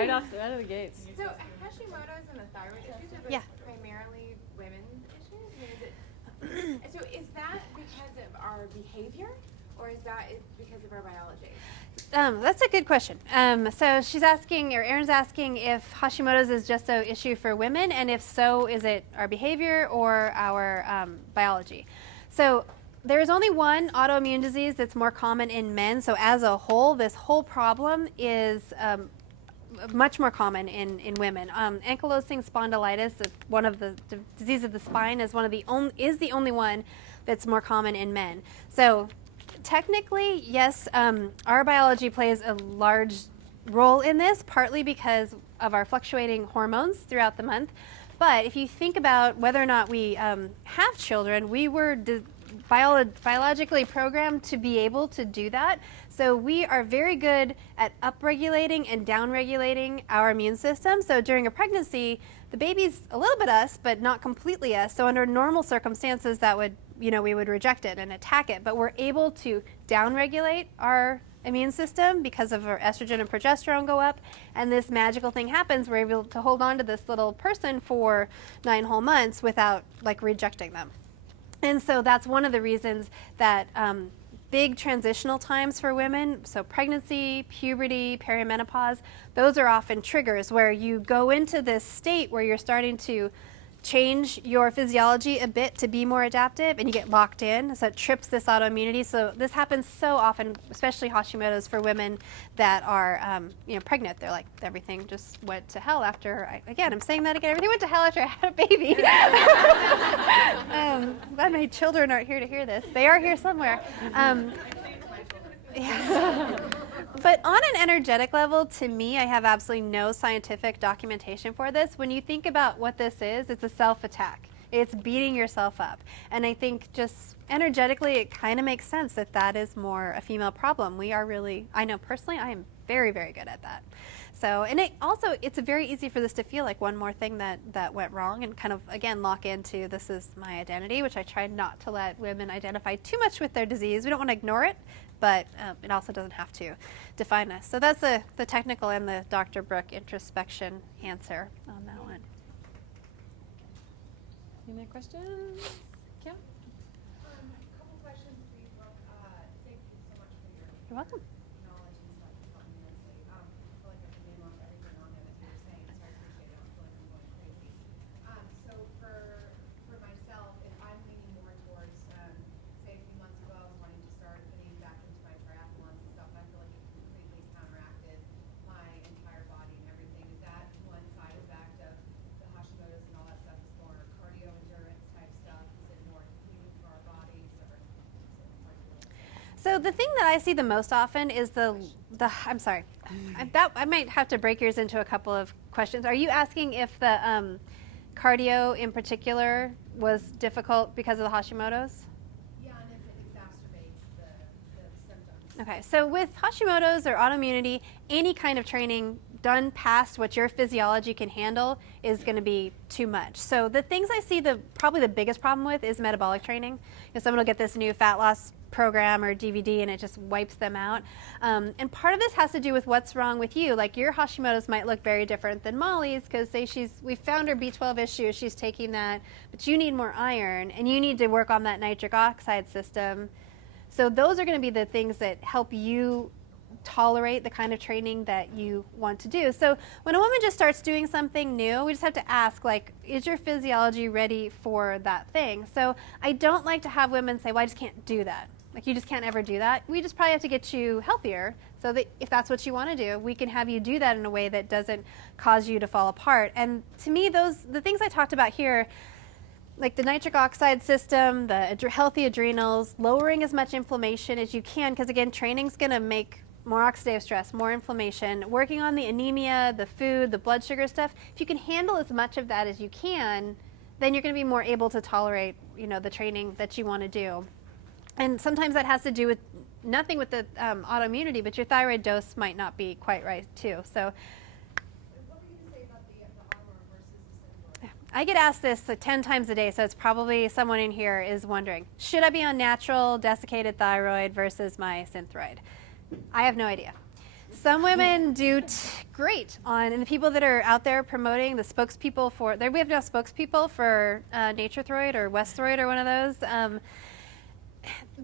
right out of the gates. So Hashimoto's and the thyroid issues are those primarily women issues? So is that because of our behavior, or is that because of our biology? That's a good question. So she's asking, or Erin's asking, if Hashimoto's is just an issue for women, and if so, is it our behavior or our biology? So there is only one autoimmune disease that's more common in men. So as a whole, this whole problem is much more common in women. Ankylosing spondylitis, one of the diseases of the spine, is the only one that's more common in men. So technically, yes, our biology plays a large role in this, partly because of our fluctuating hormones throughout the month. But if you think about whether or not we have children, we were biologically programmed to be able to do that. So we are very good at upregulating and downregulating our immune system. So during a pregnancy, the baby's a little bit us, but not completely us. So under normal circumstances, that would, we would reject it and attack it. But we're able to downregulate our immune system because of our estrogen and progesterone go up, and this magical thing happens. We're able to hold on to this little person for 9 whole months without rejecting them. And so that's one of the reasons that big transitional times for women, so pregnancy, puberty, perimenopause, those are often triggers where you go into this state where you're starting to change your physiology a bit to be more adaptive, and you get locked in, so it trips this autoimmunity. So this happens so often, especially Hashimoto's, for women that are pregnant. They're like, everything just went to hell after, I'm saying that again, everything went to hell after I had a baby. Glad my children aren't here to hear this. They are here somewhere. But on an energetic level, to me, I have absolutely no scientific documentation for this. When you think about what this is, it's a self-attack. It's beating yourself up. And I think just energetically, it kind of makes sense that that is more a female problem. We are really, I know personally, I am very, very good at that. So, and it's very easy for this to feel like one more thing that went wrong, and kind of, again, lock into this is my identity, which I try not to let women identify too much with their disease. We don't want to ignore it, but it also doesn't have to define us. So that's the technical and the Dr. Brooke introspection answer on that one. Any more questions? Yeah? A couple questions for you, Brooke. Thank you so much for your You're welcome. knowledge and stuff. It's helped me immensely. I feel like I can name off everything on there that you were saying, so I appreciate it. I don't feel like I'm going crazy. So for myself, if I'm leaning more towards, say a few months ago, I was wanting to start getting back into my triathlons and stuff, I feel like it completely counteracted my entire body and everything. Is that one side effect of the Hashimoto's and all that stuff? Is more cardio endurance type stuff? Is it more healing for our bodies, or is it? So the thing that I see the most often is I'm sorry, I might have to break yours into a couple of questions. Are you asking if the cardio in particular was difficult because of the Hashimoto's? Yeah, and if it exacerbates the symptoms. Okay, so with Hashimoto's or autoimmunity, any kind of training done past what your physiology can handle is going to be too much. So the things I see probably the biggest problem with is metabolic training. Someone will get this new fat loss program or DVD and it just wipes them out. And part of this has to do with what's wrong with you. Like your Hashimoto's might look very different than Molly's, because say we found her B12 issue, she's taking that, but you need more iron and you need to work on that nitric oxide system. So those are going to be the things that help you tolerate the kind of training that you want to do. So when a woman just starts doing something new, we just have to ask, is your physiology ready for that thing? So I don't like to have women say, well, I just can't do that. You just can't ever do that. We just probably have to get you healthier, so that if that's what you want to do, we can have you do that in a way that doesn't cause you to fall apart. And to me, the things I talked about here, like the nitric oxide system, the healthy adrenals, lowering as much inflammation as you can, because again, training's going to make more oxidative stress, more inflammation, working on the anemia, the food, the blood sugar stuff. If you can handle as much of that as you can, then you're going to be more able to tolerate, the training that you want to do. And sometimes that has to do with nothing with the autoimmunity, but your thyroid dose might not be quite right too. So What were you going to say about the armor versus the synthroid? I get asked this 10 times a day, so it's probably someone in here is wondering, should I be on natural desiccated thyroid versus my synthroid? I have no idea. Some women do great on, and the people that are out there promoting, the spokespeople for, we have now spokespeople for Nature Throid or West Throid or one of those.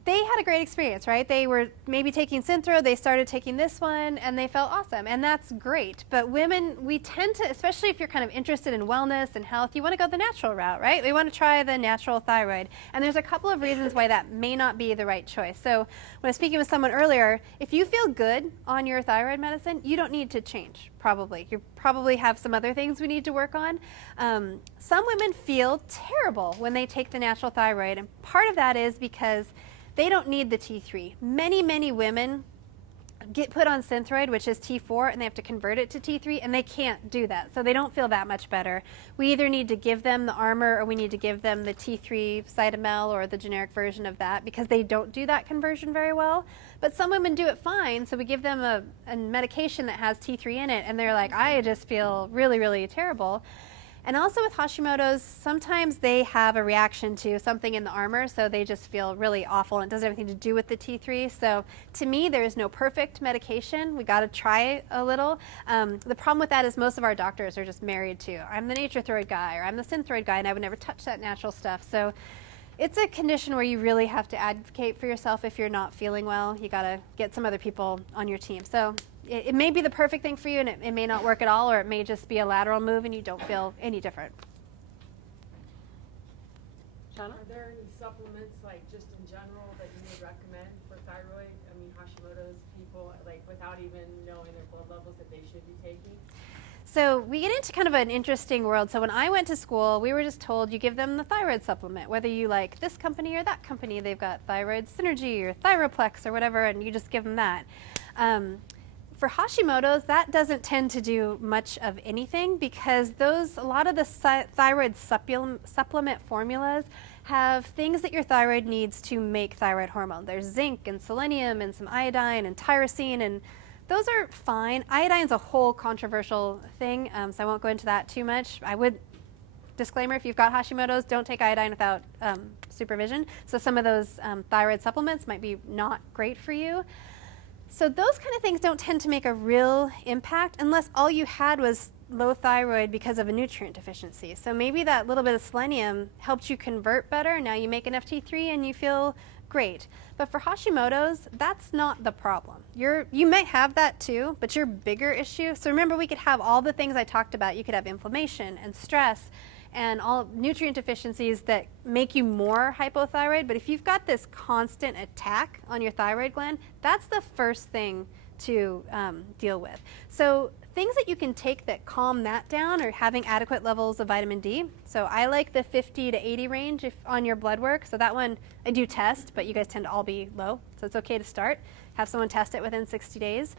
They had a great experience, right? They were maybe taking Synthro, they started taking this one, and they felt awesome, and that's great. But women, we tend to, especially if you're kind of interested in wellness and health, you want to go the natural route, right? We want to try the natural thyroid. And there's a couple of reasons why that may not be the right choice. So when I was speaking with someone earlier, if you feel good on your thyroid medicine, you don't need to change, probably. You probably have some other things we need to work on. Some women feel terrible when they take the natural thyroid, and part of that is because they don't need the T3. Many, many women get put on Synthroid, which is T4, and they have to convert it to T3, and they can't do that. So they don't feel that much better. We either need to give them the Armor or we need to give them the T3 Cytomel or the generic version of that because they don't do that conversion very well. But some women do it fine, so we give them a medication that has T3 in it, and they're like, I just feel really, really terrible. And also with Hashimoto's, sometimes they have a reaction to something in the Armor, so they just feel really awful, and it doesn't have anything to do with the T3. So to me, there is no perfect medication. We got to try a little. The problem with that is most of our doctors are just married to, I'm the Nature Throid guy, or I'm the Synthroid guy, and I would never touch that natural stuff. So it's a condition where you really have to advocate for yourself if you're not feeling well. You got to get some other people on your team. So it may be the perfect thing for you, and it may not work at all, or it may just be a lateral move and you don't feel any different. Shauna? Are there any supplements, like just in general, that you would recommend for thyroid? I mean, Hashimoto's people, like without even knowing their blood levels, that they should be taking? So we get into kind of an interesting world. So when I went to school, we were just told you give them the thyroid supplement, whether you like this company or that company. They've got Thyroid Synergy or Thyroplex or whatever, and you just give them that. For Hashimoto's, that doesn't tend to do much of anything because a lot of the thyroid supplement formulas have things that your thyroid needs to make thyroid hormone. There's zinc and selenium and some iodine and tyrosine, and those are fine. Iodine's a whole controversial thing, so I won't go into that too much. I would, disclaimer, if you've got Hashimoto's, don't take iodine without supervision. So some of those thyroid supplements might be not great for you. So those kind of things don't tend to make a real impact unless all you had was low thyroid because of a nutrient deficiency. So maybe that little bit of selenium helped you convert better. Now you make enough T3 and you feel great. But for Hashimoto's, that's not the problem. You might have that too, but your bigger issue, so remember we could have all the things I talked about. You could have inflammation and stress and all nutrient deficiencies that make you more hypothyroid, but if you've got this constant attack on your thyroid gland, that's the first thing to deal with. So things that you can take that calm that down are having adequate levels of vitamin D. So I like the 50 to 80 range on your blood work. So that one I do test, but you guys tend to all be low, so it's okay to start. Have someone test it within 60 days.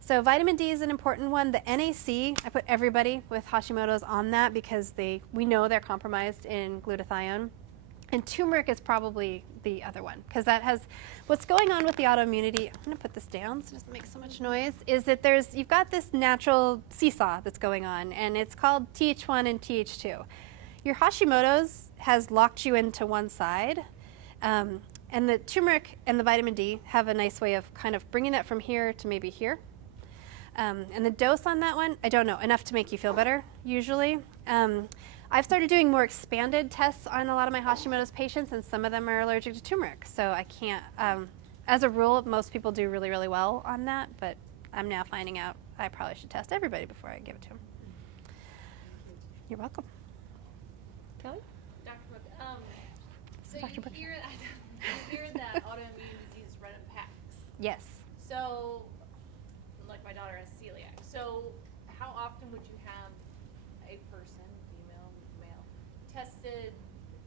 So vitamin D is an important one. The NAC, I put everybody with Hashimoto's on that because we know they're compromised in glutathione. And turmeric is probably the other one because that has, what's going on with the autoimmunity, I'm gonna put this down so it doesn't make so much noise, is that you've got this natural seesaw that's going on, and it's called Th1 and Th2. Your Hashimoto's has locked you into one side, and the turmeric and the vitamin D have a nice way of kind of bringing that from here to maybe here. And the dose on that one, I don't know, enough to make you feel better, usually. I've started doing more expanded tests on a lot of my Hashimoto's patients, and some of them are allergic to turmeric. So I can't, as a rule, most people do really, really well on that, but I'm now finding out I probably should test everybody before I give it to them. You're welcome. Kelly? Dr. Brooke, so Dr. you Brooke. hear that autoimmune diseases run in packs. Yes. So, like my daughter has celiac. So, how often would you have a person, female, male, tested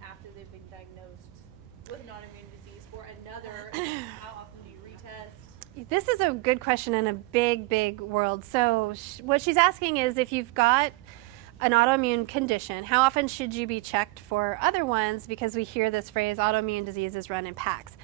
after they've been diagnosed with an autoimmune disease for another? How often do you retest? This is a good question in a big, big world. So what she's asking is if you've got an autoimmune condition, how often should you be checked for other ones? Because we hear this phrase, autoimmune diseases run in packs.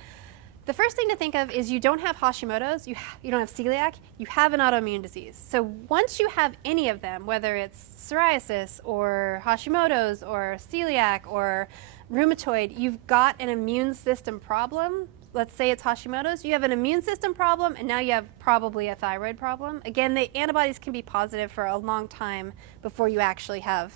The first thing to think of is you don't have Hashimoto's, you don't have celiac, you have an autoimmune disease. So once you have any of them, whether it's psoriasis or Hashimoto's or celiac or rheumatoid, you've got an immune system problem, let's say it's Hashimoto's, you have an immune system problem, and now you have probably a thyroid problem. Again, the antibodies can be positive for a long time before you actually have.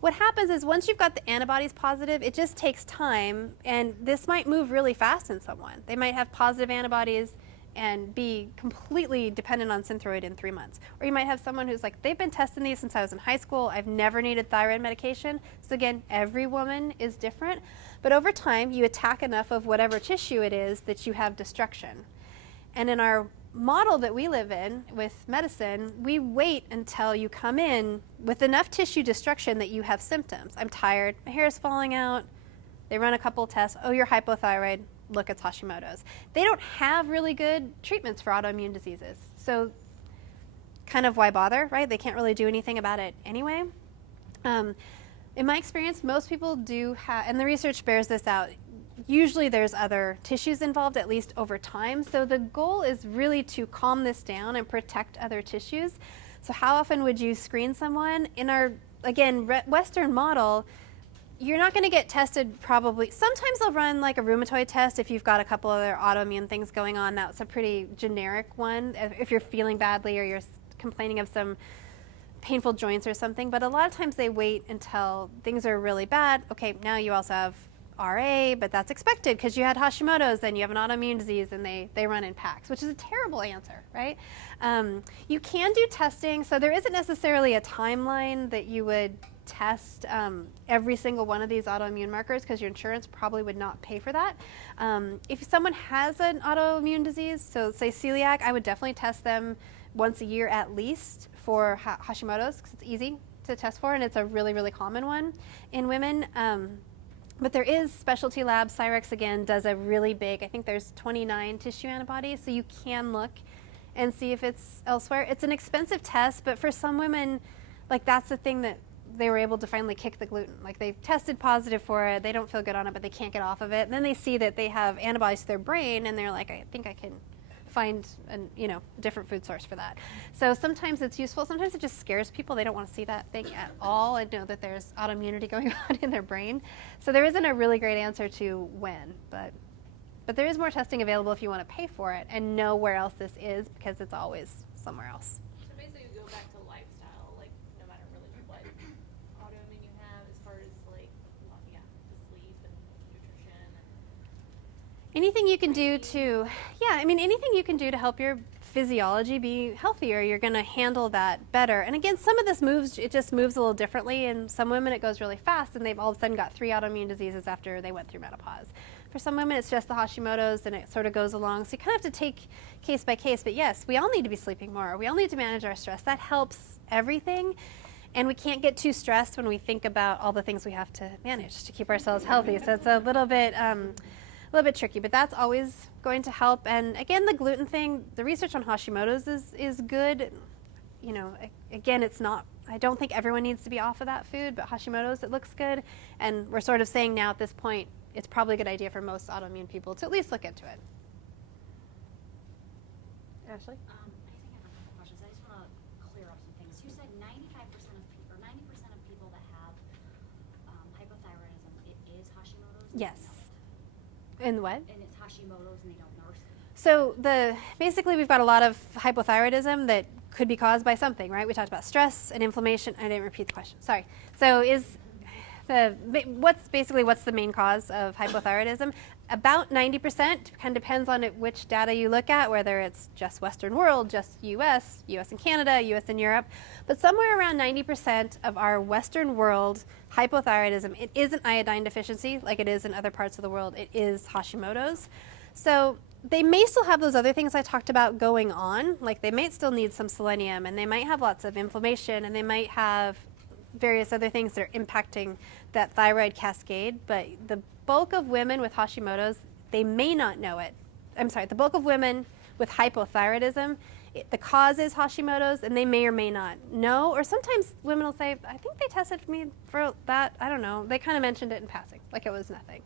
What happens is once you've got the antibodies positive, it just takes time, and this might move really fast in someone. They might have positive antibodies and be completely dependent on Synthroid in 3 months. Or you might have someone who's like, they've been testing these since I was in high school, I've never needed thyroid medication. So again, every woman is different. But over time, you attack enough of whatever tissue it is that you have destruction. And in our model that we live in with medicine, we wait until you come in with enough tissue destruction that you have symptoms. I'm tired, my hair is falling out. They run a couple of tests. Oh, you're hypothyroid. Look, it's Hashimoto's. They don't have really good treatments for autoimmune diseases. So kind of why bother, right? They can't really do anything about it anyway. In my experience, most people do have, and the research bears this out, usually there's other tissues involved, at least over time. So the goal is really to calm this down and protect other tissues. So how often would you screen someone? In our, again, Western model, you're not going to get tested probably. Sometimes they'll run like a rheumatoid test if you've got a couple other autoimmune things going on. That's a pretty generic one if you're feeling badly or you're complaining of some painful joints or something. But a lot of times they wait until things are really bad. Okay, now you also have RA, but that's expected because you had Hashimoto's, then you have an autoimmune disease, and they run in packs, which is a terrible answer, right? You can do testing, so there isn't necessarily a timeline that you would test every single one of these autoimmune markers because your insurance probably would not pay for that. If someone has an autoimmune disease, so say celiac, I would definitely test them once a year at least for Hashimoto's because it's easy to test for and it's a really, really common one in women. But there is specialty labs. Cyrex, again, does a really big, I think there's 29 tissue antibodies, so you can look and see if it's elsewhere. It's an expensive test, but for some women, like that's the thing that they were able to finally kick the gluten. Like they've tested positive for it, they don't feel good on it, but they can't get off of it. And then they see that they have antibodies to their brain, and they're like, I think I can find a different food source for that. So sometimes it's useful. Sometimes it just scares people. They don't want to see that thing at all and know that there's autoimmunity going on in their brain. So there isn't a really great answer to when, but there is more testing available if you want to pay for it and know where else this is because it's always somewhere else. So basically you go back to lifestyle, like no matter really what autoimmune you have as far as like, the sleep and nutrition and anything you can do to, anything you can do to help your physiology be healthier, you're going to handle that better. And again, some of this it just moves a little differently. In some women, it goes really fast, and they've all of a sudden got 3 autoimmune diseases after they went through menopause. For some women, it's just the Hashimoto's, and it sort of goes along. So you kind of have to take case by case. But yes, we all need to be sleeping more. We all need to manage our stress. That helps everything. And we can't get too stressed when we think about all the things we have to manage to keep ourselves healthy. So it's a little bit tricky, but that's always going to help. And again, the gluten thing, the research on Hashimoto's is good. Again, it's not, I don't think everyone needs to be off of that food, but Hashimoto's, it looks good. And we're sort of saying now at this point, it's probably a good idea for most autoimmune people to at least look into it. Ashley? I think I have a couple questions. I just want to clear up some things. You said 95% of people, or 90% of people that have hypothyroidism, it is Hashimoto's? Yes. And what? And it's Hashimoto's and they don't nurse it. So basically we've got a lot of hypothyroidism that could be caused by something, right? We talked about stress and inflammation. I didn't repeat the question. Sorry. So what's the main cause of hypothyroidism? About 90%, kind of depends on which data you look at, whether it's just Western world, just US and Canada, US and Europe. But somewhere around 90% of our Western world hypothyroidism, it isn't iodine deficiency like it is in other parts of the world. It is Hashimoto's. So they may still have those other things I talked about going on, like they might still need some selenium, and they might have lots of inflammation, and they might have various other things that are impacting that thyroid cascade. But the bulk of women with Hashimoto's, they may not know it. The bulk of women with hypothyroidism, the cause is Hashimoto's, and they may or may not know. Or sometimes women will say, I think they tested for me for that. I don't know. They kind of mentioned it in passing, like it was nothing.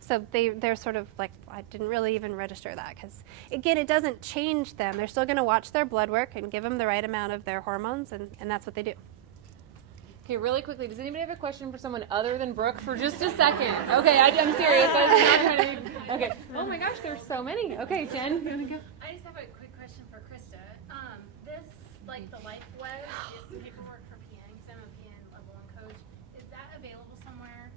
So they're sort of like, I didn't really even register that because, again, it doesn't change them. They're still going to watch their blood work and give them the right amount of their hormones, and that's what they do. Okay, really quickly, does anybody have a question for someone other than Brooke for just a second? Okay, I'm serious. I'm not trying to be, okay. Oh my gosh, there's so many. Okay, Jen, you want to go? I just have a quick question for Krista. This, like the life wedge, is some paperwork for PN, because I'm a PN level 1 coach. Is that available somewhere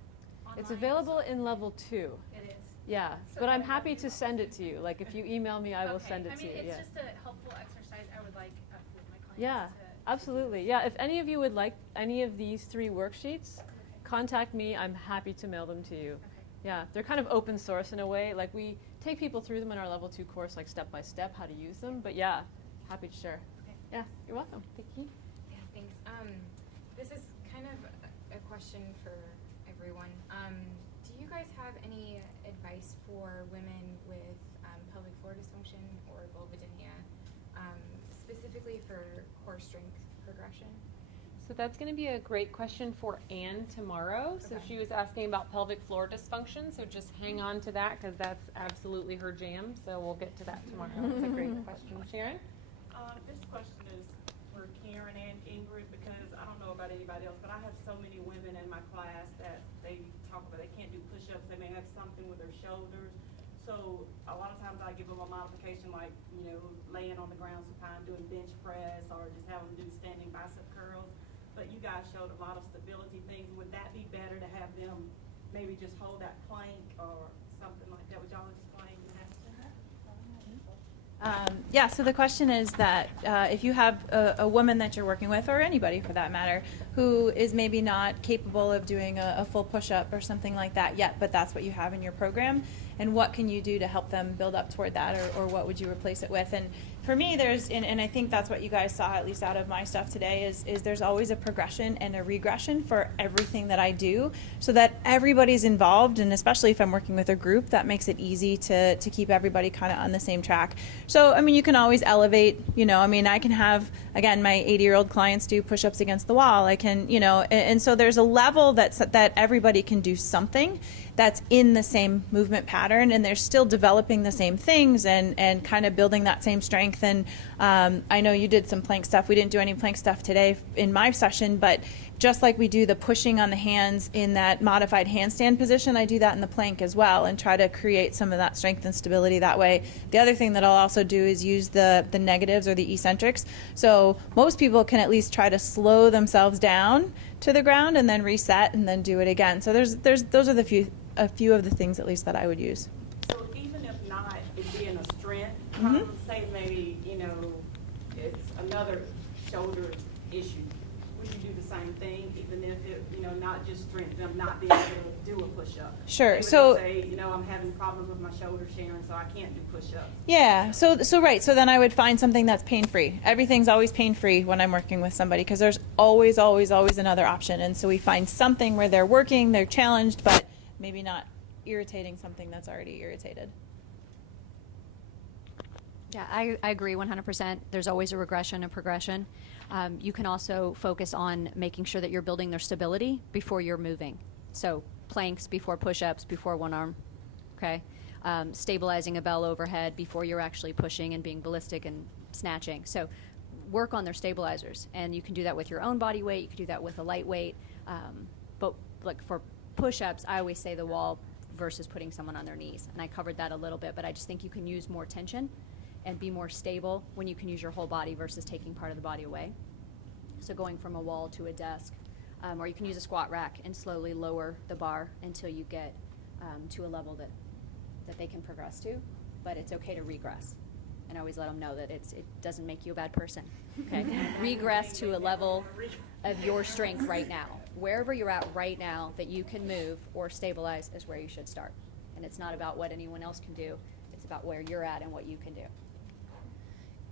online? It's available in level 2. It is. Yeah, So but I'm that would happy be to send it to you. Like if you email me, I will send it to you. I mean, Yeah. it's just a helpful exercise I would like with my clients Yeah, to absolutely. Yeah, if any of you would like any of these 3 worksheets, contact me. I'm happy to mail them to you. Okay. Yeah, they're kind of open source in a way. Like we take people through them in our level 2 course, like step by step how to use them. But yeah, happy to share. Okay. Yeah, you're welcome. Thank you. Yeah, thanks. This is kind of a question for everyone. Do you guys have any advice for women with pelvic floor dysfunction or vulvodynia, specifically for core strength progression? So that's going to be a great question for Anne tomorrow. So Okay. she was asking about pelvic floor dysfunction. So just hang on to that because that's absolutely her jam. So we'll get to that tomorrow. That's a great question. Sharon? This question is for Karen and Ingrid because I don't know about anybody else, but I have so many women in my class that they talk about they can't do push-ups. They may have something with their shoulders. So a lot of times I give them a modification like, laying on the ground supine, doing bench press, or just have them do standing bicep curls. But you guys showed a lot of stability things. Would that be better to have them maybe just hold that plank or something like that? Would y'all explain that? Yeah, so the question is that if you have a woman that you're working with, or anybody for that matter, who is maybe not capable of doing a full push-up or something like that yet, but that's what you have in your program, and what can you do to help them build up toward that, or what would you replace it with? And for me, and I think that's what you guys saw, at least out of my stuff today, is there's always a progression and a regression for everything that I do, so that everybody's involved, and especially if I'm working with a group, that makes it easy to keep everybody kind of on the same track. So, I mean, you can always elevate, I can have, again, my 80-year-old clients do push-ups against the wall. I can, and so there's a level that everybody can do something that's in the same movement pattern, and they're still developing the same things and kind of building that same strength. And I know you did some plank stuff. We didn't do any plank stuff today in my session, but just like we do the pushing on the hands in that modified handstand position, I do that in the plank as well and try to create some of that strength and stability that way. The other thing that I'll also do is use the negatives or the eccentrics. So most people can at least try to slow themselves down to the ground and then reset and then do it again. So those are a few of the things at least that I would use. So even if not it being a strength, say maybe, it's another shoulder issue, would you do the same thing even if it, not just strength, them not being able to do a push-up? Sure. They would So say, I'm having problems with my shoulder, Sharon, so I can't do push-ups. yeah, so right. So then I would find something that's pain-free. Everything's always pain-free when I'm working with somebody because there's always another option. And so we find something where they're working, they're challenged, but maybe not irritating something that's already irritated. Yeah, I agree 100%. There's always a regression and progression. You can also focus on making sure that you're building their stability before you're moving. So planks before push-ups, before one arm, okay? Stabilizing a bell overhead before you're actually pushing and being ballistic and snatching. So work on their stabilizers. And you can do that with your own body weight. You can do that with a lightweight. But like for push-ups, I always say the wall versus putting someone on their knees. And I covered that a little bit, but I just think you can use more tension and be more stable when you can use your whole body versus taking part of the body away. So going from a wall to a desk, or you can use a squat rack and slowly lower the bar until you get to a level that they can progress to, but it's okay to regress. And I always let them know that it doesn't make you a bad person, okay? Regress to a level of your strength right now. Wherever you're at right now that you can move or stabilize is where you should start. And it's not about what anyone else can do, it's about where you're at and what you can do.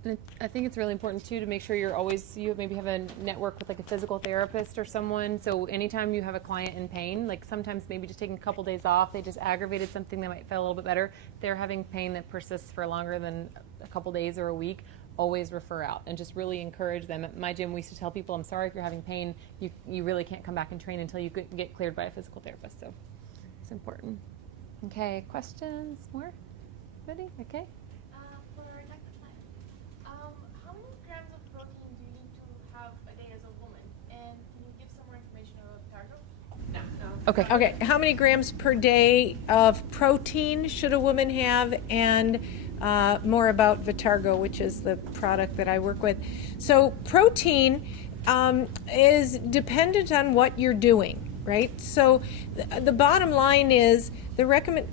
And I think it's really important too to make sure you maybe have a network with like a physical therapist or someone. So anytime you have a client in pain, like sometimes maybe just taking a couple days off, they just aggravated something that might feel a little bit better. They're having pain that persists for longer than a couple days or a week. Always refer out and just really encourage them. At my gym, we used to tell people, I'm sorry if you're having pain. You really can't come back and train until you get cleared by a physical therapist. So it's important. Okay, questions? More? Ready? Okay. For Dr. Kleiner, how many grams of protein do you need to have a day as a woman? And can you give some more Okay. Okay, how many grams per day of protein should a woman have? And more about Vitargo, which is the product that I work with. So protein is dependent on what you're doing, right? So the bottom line is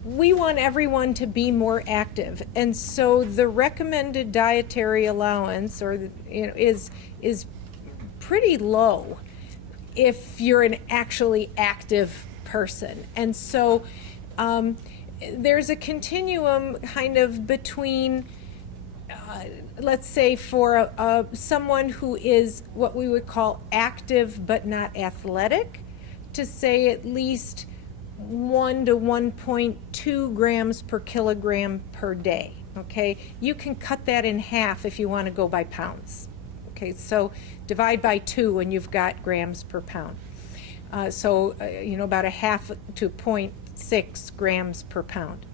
we want everyone to be more active, and so the recommended dietary allowance, is pretty low if you're an actually active person. And so there's a continuum kind of between, let's say for someone who is what we would call active but not athletic, to say at least 1 to 1.2 grams per kilogram per day, okay? You can cut that in half if you want to go by pounds. Okay, so divide by 2 and you've got grams per pound. About a half to 0.6 grams per pound.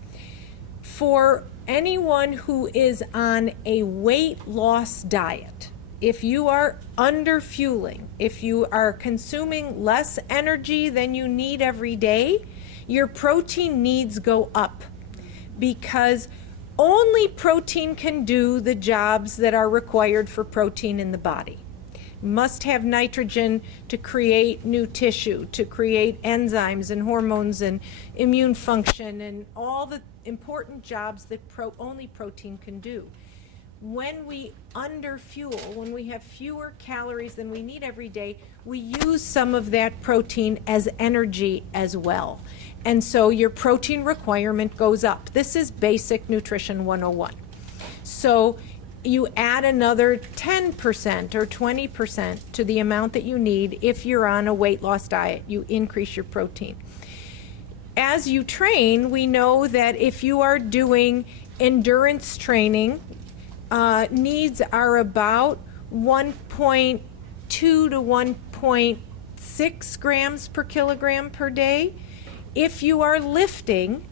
For anyone who is on a weight loss diet, if you are underfueling, if you are consuming less energy than you need every day, your protein needs go up, because only protein can do the jobs that are required for protein in the body. Must have nitrogen to create new tissue, to create enzymes and hormones and immune function and all the important jobs that only protein can do. When we underfuel, when we have fewer calories than we need every day, we use some of that protein as energy as well. And so your protein requirement goes up. This is basic nutrition 101. So you add another 10% or 20% to the amount that you need if you're on a weight loss diet. You increase your protein. As you train, we know that if you are doing endurance training, needs are about 1.2 to 1.6 grams per kilogram per day. If you are lifting,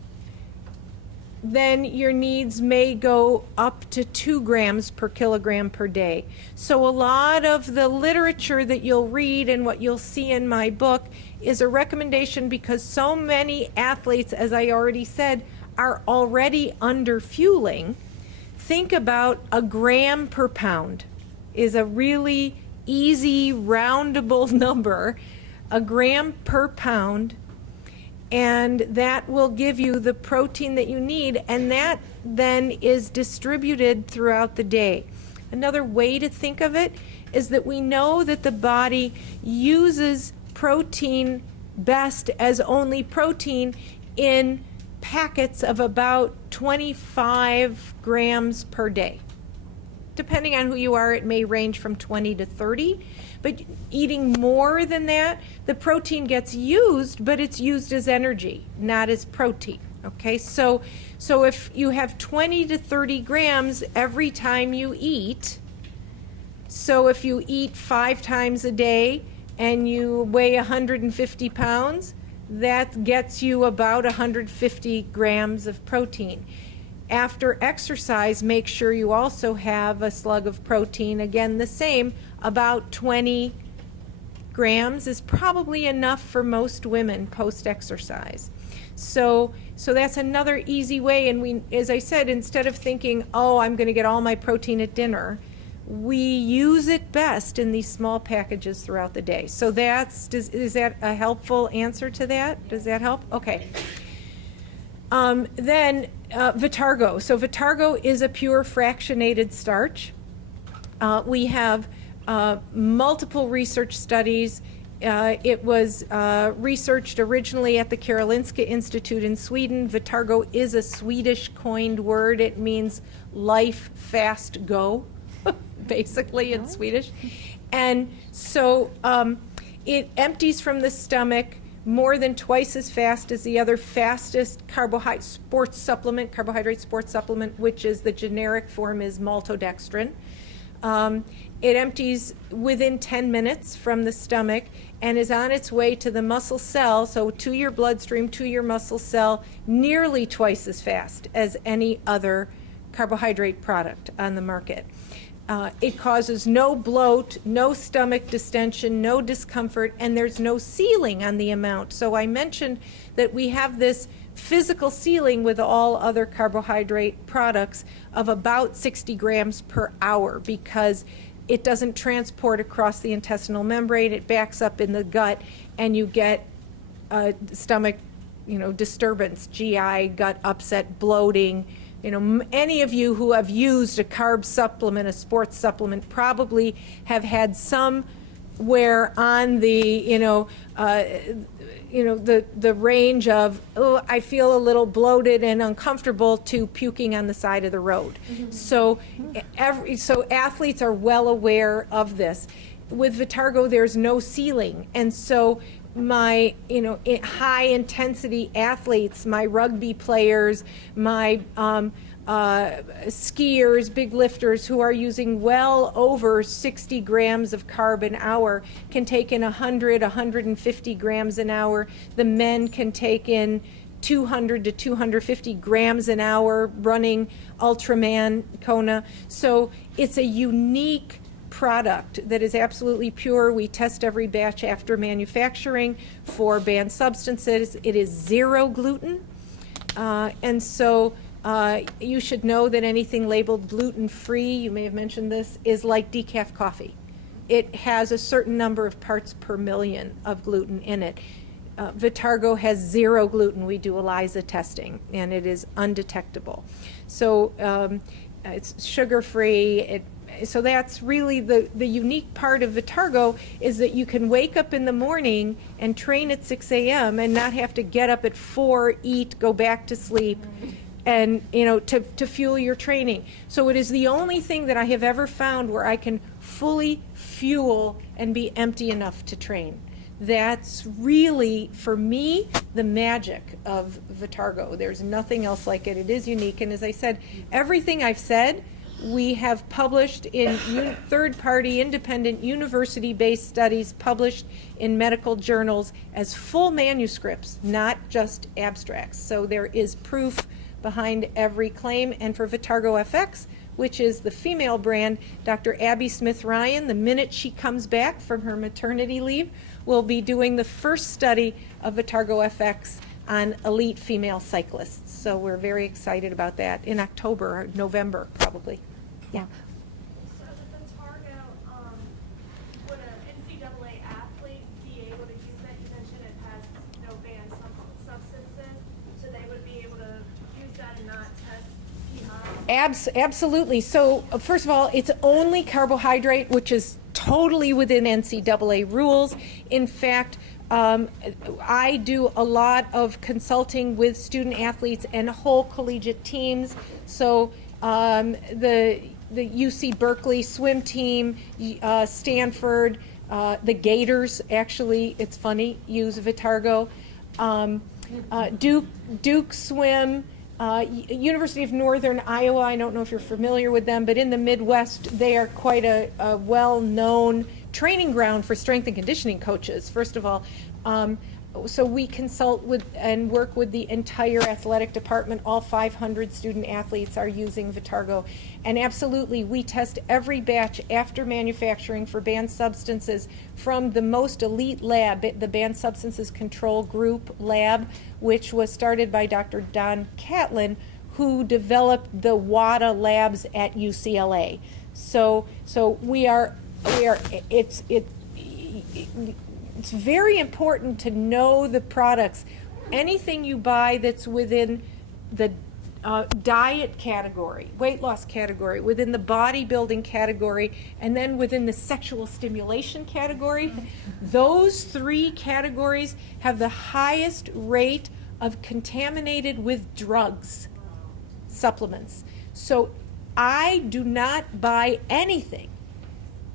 then your needs may go up to 2 grams per kilogram per day. So a lot of the literature that you'll read and what you'll see in my book is a recommendation, because so many athletes, as I already said, are already underfueling. Think about a gram per pound is a really easy roundable number, a gram per pound, and that will give you the protein that you need, and that then is distributed throughout the day. Another way to think of it is that we know that the body uses protein best as only protein in packets of about 25 grams per day. Depending on who you are, it may range from 20 to 30, but eating more than that, the protein gets used, but it's used as energy, not as protein, okay? So if you have 20 to 30 grams every time you eat, so if you eat 5 times a day and you weigh 150 pounds, that gets you about 150 grams of protein. After exercise, make sure you also have a slug of protein. Again, the same, about 20 grams is probably enough for most women post-exercise. So that's another easy way. And we, as I said, instead of thinking, oh, I'm going to get all my protein at dinner, we use it best in these small packages throughout the day. So is that a helpful answer to that? Does that help? Okay. Then Vitargo. So Vitargo is a pure fractionated starch. We have multiple research studies. It was researched originally at the Karolinska Institute in Sweden. Vitargo is a Swedish coined word. It means life fast go, basically in Swedish. And so it empties from the stomach more than twice as fast as the other fastest carbohydrate sports supplement, which is the generic form is maltodextrin. It empties within 10 minutes from the stomach and is on its way to the muscle cell, so to your bloodstream, to your muscle cell, nearly twice as fast as any other carbohydrate product on the market. It causes no bloat, no stomach distension, no discomfort, and there's no ceiling on the amount. So I mentioned that we have this physical ceiling with all other carbohydrate products of about 60 grams per hour because it doesn't transport across the intestinal membrane. It backs up in the gut, and you get stomach, disturbance, GI, gut upset, bloating. Any of you who have used a carb supplement, a sports supplement, probably have had somewhere on the, the range of, oh, I feel a little bloated and uncomfortable to puking on the side of the road. So athletes are well aware of this. With Vitargo, there's no ceiling, and so my high intensity athletes, my rugby players, my skiers, big lifters who are using well over 60 grams of carb an hour can take in 150 grams an hour. The men can take in 200 to 250 grams an hour running Ultraman Kona. So it's a unique product that is absolutely pure. We test every batch after manufacturing for banned substances. It is 0 gluten. And so you should know that anything labeled gluten-free, you may have mentioned this, is like decaf coffee. It has a certain number of parts per million of gluten in it. Vitargo has 0 gluten. We do ELISA testing, and it is undetectable. So it's sugar-free. So that's really the unique part of Vitargo, is that you can wake up in the morning and train at 6 a.m. and not have to get up at 4, eat, go back to sleep, and to fuel your training. So it is the only thing that I have ever found where I can fully fuel and be empty enough to train. That's really, for me, the magic of Vitargo. There's nothing else like it. It is unique, and as I said, everything I've said, we have published in third-party, independent, university-based studies published in medical journals as full manuscripts, not just abstracts. So there is proof behind every claim. And for Vitargo FX, which is the female brand, Dr. Abby Smith-Ryan, the minute she comes back from her maternity leave, will be doing the first study of Vitargo FX on elite female cyclists. So we're very excited about that in October or November, probably. Yeah. So the Vitargo, would an NCAA athlete be able to use that? You mentioned it has no banned substances, so they would be able to use that and not test pH? Absolutely. So first of all, it's only carbohydrate, which is totally within NCAA rules. In fact, I do a lot of consulting with student athletes and whole collegiate teams. So the UC Berkeley swim team, Stanford, the Gators, actually, it's funny, use Vitargo. Duke swim, University of Northern Iowa, I don't know if you're familiar with them, but in the Midwest, they are quite a well-known training ground for strength and conditioning coaches, first of all. So we consult with and work with the entire athletic department. All 500 student athletes are using Vitargo. And absolutely, we test every batch after manufacturing for banned substances from the most elite lab, the Banned Substances Control Group lab, which was started by Dr. Don Catlin, who developed the WADA labs at UCLA. So it's very important to know the products. Anything you buy that's within the diet category, weight loss category, within the bodybuilding category, and then within the sexual stimulation category, those 3 categories have the highest rate of contaminated with drugs supplements. So I do not buy anything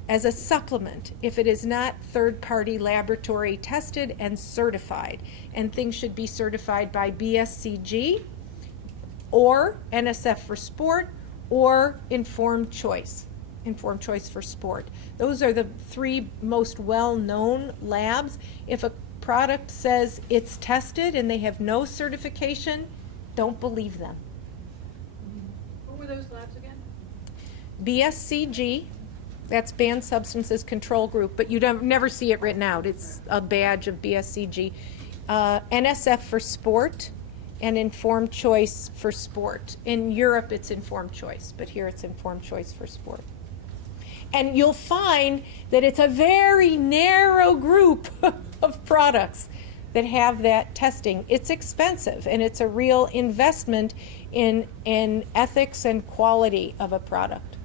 as a supplement if it is not third-party laboratory tested and certified. And things should be certified by BSCG or NSF for sport or Informed Choice for sport. Those are the 3 most well-known labs. If a product says it's tested and they have no certification, don't believe them. What were those labs again? BSCG, that's Banned Substances Control Group, but you don't never see it written out. It's a badge of BSCG. NSF for sport, and Informed Choice for sport. In Europe, it's Informed Choice, but here it's Informed Choice for sport. And you'll find that it's a very narrow group of products that have that testing. It's expensive, and it's a real investment in ethics and quality of a product.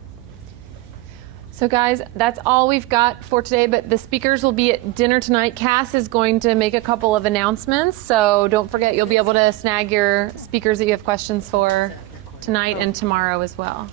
So guys, that's all we've got for today, but the speakers will be at dinner tonight. Cass is going to make a couple of announcements, so don't forget you'll be able to snag your speakers that you have questions for tonight and tomorrow as well.